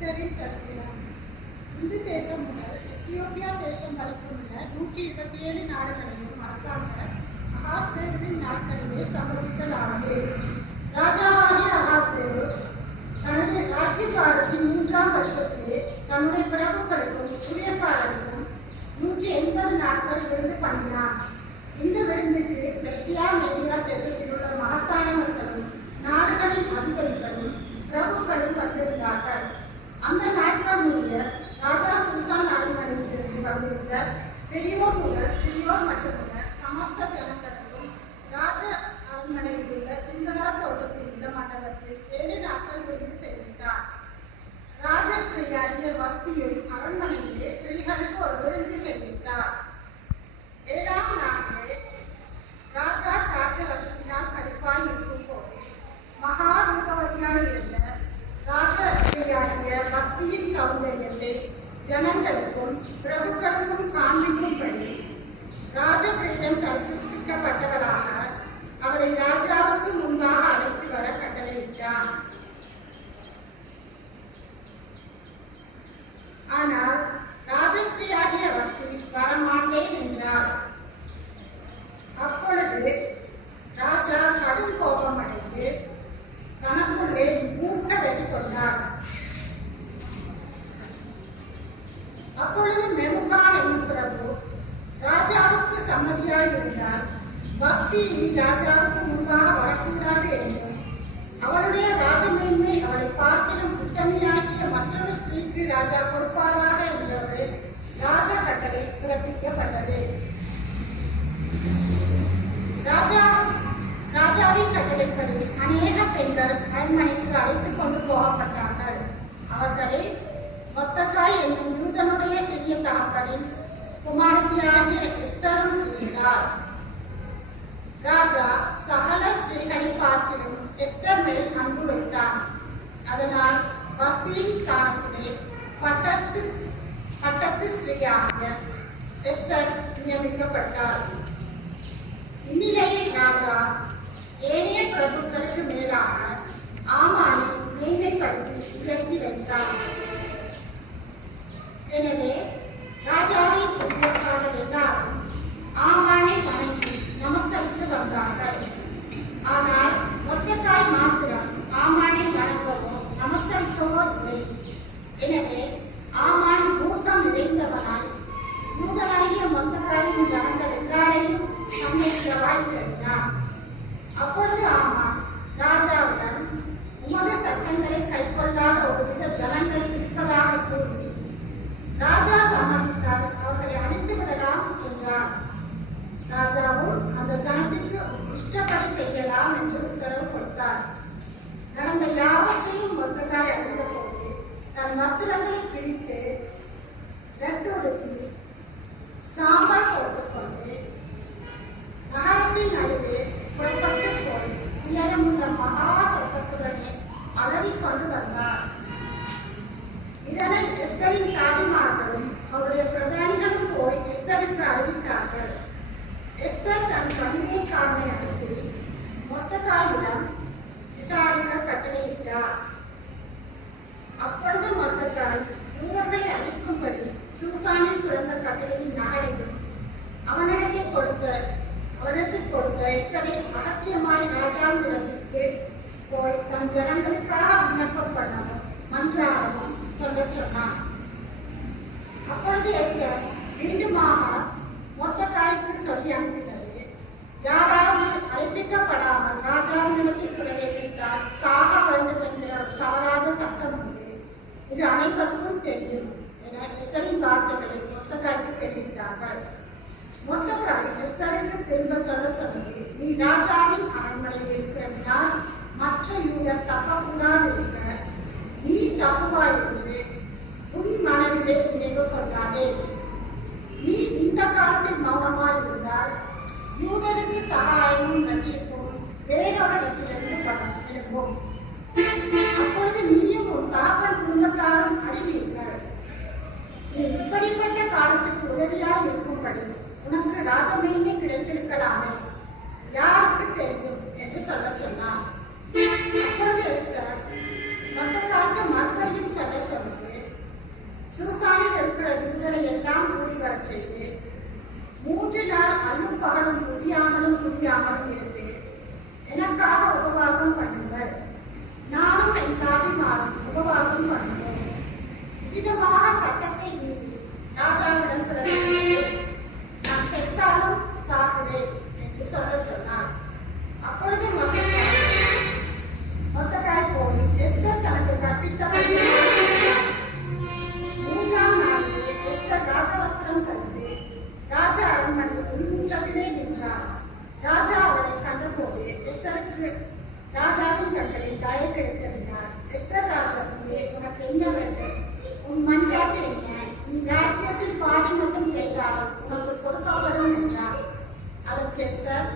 எஸ்தரின் சரித்திரம். இந்து தேசம் முதல் எத்தியோப்பியா தேசம் வரைக்கும் உள்ள 127 நாடுகளையும் அரசாங்க அகாஸ்வேருவின் நாட்களிலே சம்பவித்ததாவது. ராஜாவாகிய அகாஸ்வேரு தனது ராஜ்யக்காரத்தின் 3ஆம் வருஷத்திலே தன்னுடைய பிரபுக்களுக்கும் ஊழியக்காரருக்கும் 180 நாட்கள் விருந்து பண்ணினார். இந்த விருந்துக்கு பெர்சியா மேதியா தேசத்தில் உள்ள மகத்தானவர்களும் நாடுகளின் அதிபதிகளும் பிரபுக்களும் வந்திருந்தார்கள். அந்த நாட்கள் முடிய ராஜா சூசான் அரண்மனையிலிருந்து வந்திருந்த பெரியோர் முதல் சிறியோர் மட்டுமல்ல சமஸ்த ஜனங்களுக்கும் ராஜ அரண்மனையில் உள்ள சிங்கார தோட்டத்தில் உள்ள மண்டபத்தில் 7 நாட்கள் விருந்து செய்தார். ராஜ ஸ்திரீயாகிய வஸ்தியும் அரண்மனையிலே ஸ்திரீகளுக்கு ஒரு விருந்து செய்தார். 7ஆம் நாளிலே ராஜா ராஜ வசதியால் கடுப்பாய் இருக்கும் போது மகா ரூபவதியாய் இருந்த ராஜஸ்திரியாகிய வஸ்தியின் சௌந்தரியத்தை ஜனங்களுக்கும் பிரபுக்களுக்கும் காண்பிக்கும்படி ராஜபீடம் கற்பிக்கப்பட்டவளாக அவளை ராஜாவுக்கு முன்பாக அழைத்து வர கட்டளையிட்டார். ஆனால் ராஜஸ்திரியாகிய வஸ்தி வரமாட்டேன் என்றார். அப்பொழுது ராஜா கடும் கோபமடைந்து தனக்குள்ளே மூட்ட வெறி கொண்டார். அப்பொழுது மெமுகான் என்னும் பிரபு ராஜாவுக்கு சம்மதியாய் இருந்தால் வஸ்தி ராஜாவுக்கு முன்பாக வரக்கூடாது என்றும் அவளுடைய ராஜமேன்மை அவளை பார்க்கிலும் உத்தமையாகிய மற்றொரு ஸ்திரீக்கு ராஜா கொடுப்பாராக என்றொரு ராஜ கட்டளை பிறப்பிக்கப்பட்டது. ராஜாவின் கட்டளைப்படி அநேக பெண்கள் அரண்மனைக்கு அழைத்துக் கொண்டு போகப்பட்டார்கள். அவர்களை மொர்தெகாய் என்னும் யூதனுடைய சிறிய தகப்பனின் குமாரத்தியாகிய எஸ்தரும் இருந்தார். ராஜா சகல ஸ்திரீகளை பார்க்கிலும் எஸ்தர் மேல் அன்பு வைத்தான். அதனால் வஸ்தியின் ஸ்தானத்திலே பட்டத்து ஸ்திரீயாகிய எஸ்தர் நியமிக்கப்பட்டார். இந்நிலையில் ராஜா ஏனைய பிரபுக்களுக்கு மேலாக ஆமானை மேன்மைப்படுத்தி உயர்த்தி வைத்தார். எனவே ராஜாவின் ஊழியக்காரர் எல்லாரும் ஆமானை வணங்கி நமஸ்கரித்து வந்தார்கள். ஆனால் மொர்தெகாய் மாத்திரம் ஆமானை வணங்கவோ நமஸ்கரிக்கவோ இல்லை. எனவே ஆமான் மூர்க்கம் நிறைந்தவனாய் யூதனாகிய மொர்தெகாயின் ஜனங்கள் எல்லாரையும் சம்மதிக்க வாய்ப்பிருந்தார். அப்பொழுது ஆமான் ராஜாவிடம் உமது சட்டங்களை கைக்கொள்ளாத ஒருவித ஜனங்கள் இருப்பதாக கூறி ராஜா சம்மதித்தால் அவர்களை அழித்து விடலாம் என்றார். ராஜாவும் அந்த ஜனத்திற்கு இஷ்டப்படி செய்யலாம் என்று உத்தரவு கொடுத்தார். நடந்த யாவற்றையும் மொர்தெகாய் அறிந்த போது தன் வஸ்திரங்களை கிழித்து ரெட்டுடுத்தி சாம்பல் போட்டுக்கொண்டு நகரத்தின் நடுவே புறப்பட்டு போய் உயரமுள்ள மகா சத்தத்துடனே அலறிக்கொண்டு வந்தார். இதனை எஸ்தரின் தாதிமார்களும் அவருடைய பிரதானிகளும் போய் எஸ்தருக்கு அறிவித்தார்கள். எஸ்தர் தன் பணிமைக்காரனை அனுப்பி மொர்தெகாயிடம் விசாரிக்க கட்டளையிட்டார். அப்பொழுது மொர்தெகாய் யூதர்களை அழிக்கும்படி சூசானில் துறந்த கட்டளையின் நகலையும் அவனுக்கு கொடுத்த எஸ்தரை அகத்தியமாய் ராஜாவிடத்திற்கு போய் தன் ஜனங்களுக்காக விண்ணப்பம் பண்ணவும் மன்றாடவும் சொல்லச் சொன்னான். அப்பொழுது எஸ்தர் மீண்டுமாக மொர்தெகாய்க்கு சொல்லி அனுப்பினது, யாராவது அழைப்பிக்கப்படாமல் ராஜாவினிடத்தில் பிரவேசித்தால் சாக வேண்டும் என்கிற தவறாத சட்டம் உண்டு. இது அனைவருக்கும் தெரியும் என எஸ்தரின் வார்த்தைகளை மொர்தெகாய்க்கு தெரிவித்தார்கள். மொர்தெகாய் எஸ்தருக்கு திரும்ப சொல்ல சொன்னது, நீ ராஜாவின் அரண்மனையில் இருக்கிறதினால் மற்ற யூதர் தப்பக்கூடாது இருக்க நீ தப்புவாய் என்று உன் மனதிலே நினைவு கொண்டாதே. நீ இந்த காலத்தில் மௌனமாய் இருந்தால் யூதருக்கு சகாயமும் ரட்சிப்பும் வேறவரிடத்திலிருந்து எடுப்போம். அப்பொழுது நீயும் உன் தகப்பன் குடும்பத்தாரும் அழிவீர்கள். நீ இப்படிப்பட்ட காலத்துக்கு உதவியாய் இருக்கும்படி உனக்கு ராஜமேன்மை கிடைத்திருக்கலாமே, யாருக்கு தெரியும் என்று சொல்ல சொன்னார். அப்பொழுது எஸ்தர் மொர்தெகாய்க்கு மறுபடியும் சொல்ல சொன்னது. சூசானில் இருக்கிற யூதரை எல்லாம் கூடி வரச் செய்து 3 நாள் அல்லும் பகலும் ருசியாமலும் குடியாமலும் இருந்து எனக்காக உபவாசம் பண்ணுங்கள். நானும் என் தாதிமாரும் உபவாசம் பண்ணுவோம். விதமாக சட்டத்தை மீறி ராஜாவிடம் பிரவேசித்து நான் செத்தாலும் சாகிறேன் என்று சொல்லச் சொன்னார். அப்பொழுது மொர்தெகாய் போய் எஸ்தர் தனக்கு கற்பித்தபடி 3ஆம் நாளிலே எஸ்தர் ராஜவஸ்திரம் தரித்து ராஜா அரண்மனையில் முற்றத்திலே நின்றார். ராஜா அவளை கண்டபோது எஸ்தருக்கு ராஜாவின் கண்களில் தயை கிடைத்திருந்தார். எஸ்தர் ராஜாவுக்கு உனக்கு என்ன வேண்டும்? உன் மன்றாட்டு என்ன? நீ ராஜ்யத்தில் பாதி மட்டும் கேட்டாலும் உனக்கு கொடுக்கப்படும் என்றார். அதற்கு எஸ்தர்,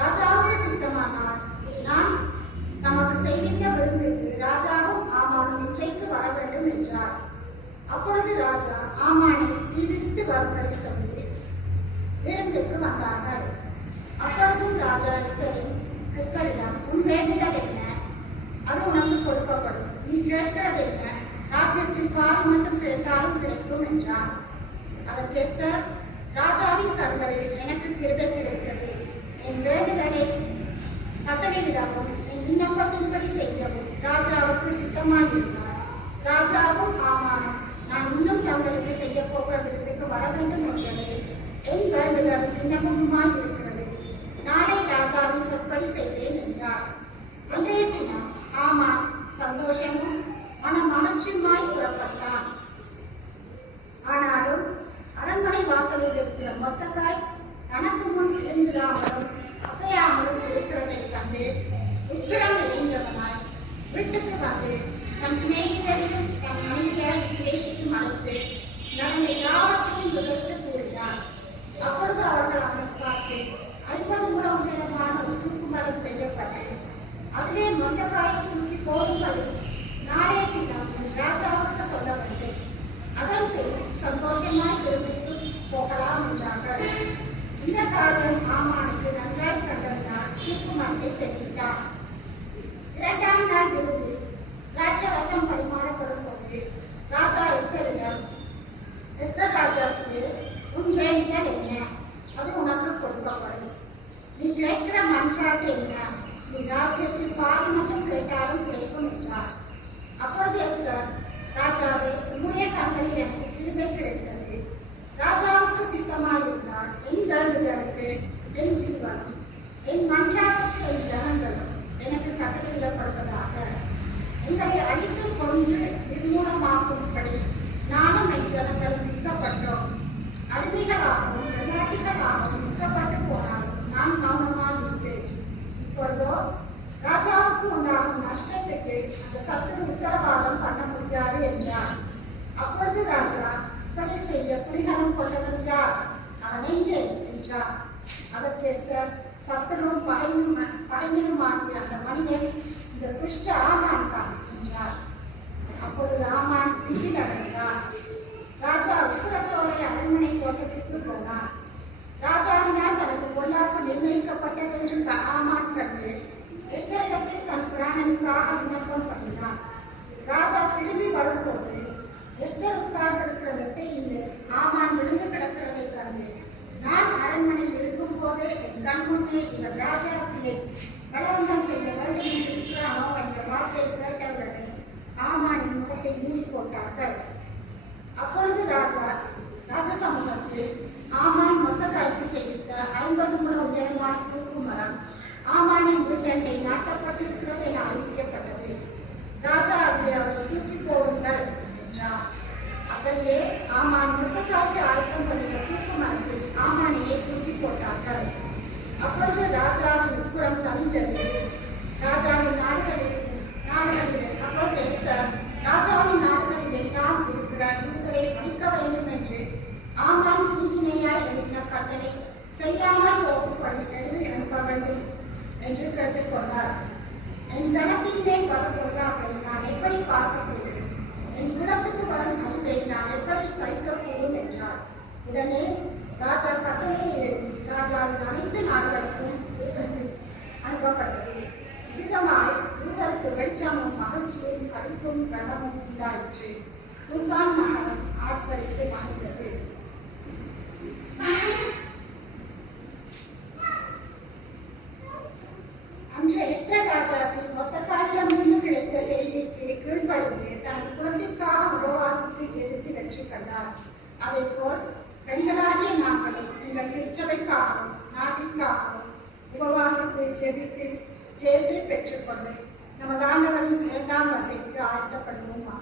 ராஜாவுக்கு சித்தமானால் நான் நமக்கு செய்கின்ற விருந்துக்கு ராஜாவும் ஆமானும் இன்றைக்கு வர வேண்டும் என்றார். அப்பொழுது ராஜா ஆமானை விழித்து வரும்படி சொல்லி விருந்துக்கு வந்தார்கள். அப்பொழுதும் ராஜா எஸ்தரிடம் உன் வேண்டுதல் என்ன? அது உனக்கு கொடுக்கப்படும். நீ கேட்கிறது என்ன? ராஜ்யத்தில் பாதி மட்டும் கேட்டாலும் கிடைக்கும் என்றார். அதற்கு எஸ்தர், ராஜாவின் கண்களில் எனக்கு கிருபை கிடைத்தது. என் வேண்டுதலை கட்டளையிடவும் என் விண்ணப்பத்தின்படி செய்யவும் ராஜாவுக்கு சித்தமாயிருந்தார். ராஜாவும் ஆமானும் நான் இன்னும் தங்களுக்கு செய்ய போகிற விருந்துக்கு வர வேண்டும் என்பதே என் வேண்டுதல் விண்ணப்பமாய் இருக்கிறது. நாளை ராஜாவின் சொற்படி செய்வேன் என்றார். அன்றைய தினம் ஆமான் சந்தோஷமும் மன மகிழ்ச்சியுமாய் புறப்பட்டான். ஆனாலும் அரண்மனை வாசலில் இருக்கிற மொர்தெகாய் தனக்கு முன் எழுந்திராமலும் அசையாமலும் இருக்கிறதைக் கண்டு உக்கிரம் நிறைந்தவனாய் வீட்டுக்கு வந்து தன் சிநேகிதரையும் தன் மனைவியாரை சிலேஷிக்கும் அழைத்து நடந்த எல்லாவற்றையும் விவரித்து கூறினார். அப்பொழுது அவர்கள் அவனை பார்த்து 50 முழம் உயரமான ஒரு தூக்குமரம் செய்யப்பட்டு அதிலே மொர்தெகாயை தூக்கி போடும்படி நாளைய தினம் ராஜாவுக்கு சொல்ல வேண்டும். அதன் பின் சந்தோஷமாய் விருந்துக்கு போகலாம் என்றார்கள். இந்த காரியம் ஆமானுக்கு நன்றாய் கண்டதினால் தூக்குமரத்தை செய்வித்தார். 2ஆம் நாள் விருது ராஜரசம் பரிமாறப்படும் போது ராஜா எஸ்தர் ராஜாவுக்கு உன் வேண்டுதல் என்ன? அது உனக்கு கொடுக்கப்படும். நீ கேட்கிற மன்றாட்டு என்ன? நீ ராஜ்யத்தில் பாதி மட்டும் கேட்டாலும் கிடைக்கும் என்றார். அப்பொழுது எஸ்தர், ராஜாவே, உம்முடைய கண்களில் எனக்கு கிருபை கிடைத்தது. ராஜாவுக்கு சித்தமாயிருந்தால் என் வேண்டுதலுக்கு என் ஜீவனும் என் மன்றாட்டுக்கு என் ஜனங்களும் எனக்கு கட்டளையிடப்படுவதாக. எங்களை அடித்து கொண்டு நிர்மூலமாக்கும்படி நானும் என் ஜனங்களும் விற்கப்பட்டோம். அடிமைகளாகவும் விளையாட்டுகளாகவும் விற்கப்பட்டு போனாலும் நான் மௌனமாக இருப்பேன். இப்பொழுதோ ராஜாவுக்கு உண்டாகும் நஷ்டத்துக்கு அந்த சத்துரு உத்தரவாதம் பண்ண முடியாது என்றார். அப்பொழுது ராஜா, இப்படி செய்ய குடிகரம் கொண்டவன் யார்? அவன் எங்கே என்றார். அதற்கு எஸ்தர், சத்துருவும் பகைஞனுமாகிய அந்த மனிதன் இந்த துஷ்ட ஆமான் தான் என்றார். அப்பொழுது ஆமான் வீட்டில் அடைந்தார். ராஜா உக்கிரத்தோட அரண்மனை தோட்டத்திற்கு போனார். ராஜாவினால் தனக்கு பொல்லாப்பு நிர்ணயிக்கப்பட்டது என்று ஆமான் கண்டு எஸ்தரிடத்தில் தன் பிராணனுக்காக விண்ணப்பம் பண்ணினார். ராஜா திரும்பி வரும்போது எஸ்தர் உட்கார்ந்திருக்கிற மெத்தையில் ஆமான் விழுந்து கிடக்கிறதை கண்டு, நான் அரண்மனையில் இருக்கும் போதே என் கண் முன்னே இவர் ராஜாவிலே பலவந்தம் செய்ய வேண்டும் என்று இருக்கிறானோ என்ற வார்த்தையை கேட்டவுடனே ஆமானின் முகத்தை மூடி போட்டார்கள். அப்பொழுது ராஜசமூகத்தில் ஆமான் மொர்தெகாய்க்கு செய்வித்த 50 முழம் உயரமான தூக்குமரம் ஆமானின் வீட்டை நாட்டப்பட்டிருக்கிறது என அறிவிக்கப்பட்டது. ராஜா அதை அவரை தூக்கி போடுங்கள் என்றார். அப்படியே ஆமான் மொர்தெகாய்க்கு ஆயத்தம் பண்ணிய தூக்குமரத்தில் ஆமானையே தூக்கி போட்டார்கள். அப்பொழுது ராஜாவின் உட்புறம் தணிந்தது. ராஜாவின் நாடுகளில் அப்பொழுது எஸ்தர், ராஜாவின் நாடுகளில் எல்லாம் இருக்கிற யூதரை அழிக்க வேண்டும் என்று ஆமான் தீவினையாய் எழுதின கட்டளை செய்யாமல் ஒப்புக்கொண்டு எழுதி அனுப்ப வேண்டும் என்று கேட்டுக்கொண்டார். என் ஜனத்தின் மேல் வரும்போது அவரை நான் எப்படி பார்க்கக்கூடும்? என் குலத்துக்கு வரும் அழிவை நான் எப்படி சகிக்கக்கூடும் என்றார். உடனே ராஜா கட்டளையை எழுதி ராஜாவின் அனைத்து நாடுகளுக்கும் அனுப்பப்பட்டது. விதமாய் யூதருக்கு வெளிச்சமும் மகிழ்ச்சியும் கருப்பும் கனமும் உண்டாயிற்று. உண்டாயிற்று. சூசான் நகரம் ஆர்ப்பரித்து மகிழ்ந்தது. அன்று எஸ்தர் ராஜாத்தி மொத்தக்காரிடமிருந்து கிடைத்த செய்திக்கு கீழ்ப்படிந்து தனது குலத்திற்காக உபவாசத்தை ஜெபித்து வெற்றி கண்டார். அதேபோல் பெண்களாகிய நாங்களும் எங்கள் திருச்சபைக்காகவும் நாட்டிற்காகவும் உபவாசத்தை ஜெபித்து ஜெயத்தை பெற்றுக்கொண்டு நமது ஆண்டவரின் 2ஆம் வருகைக்கு ஆயத்தப்படுவோமாக.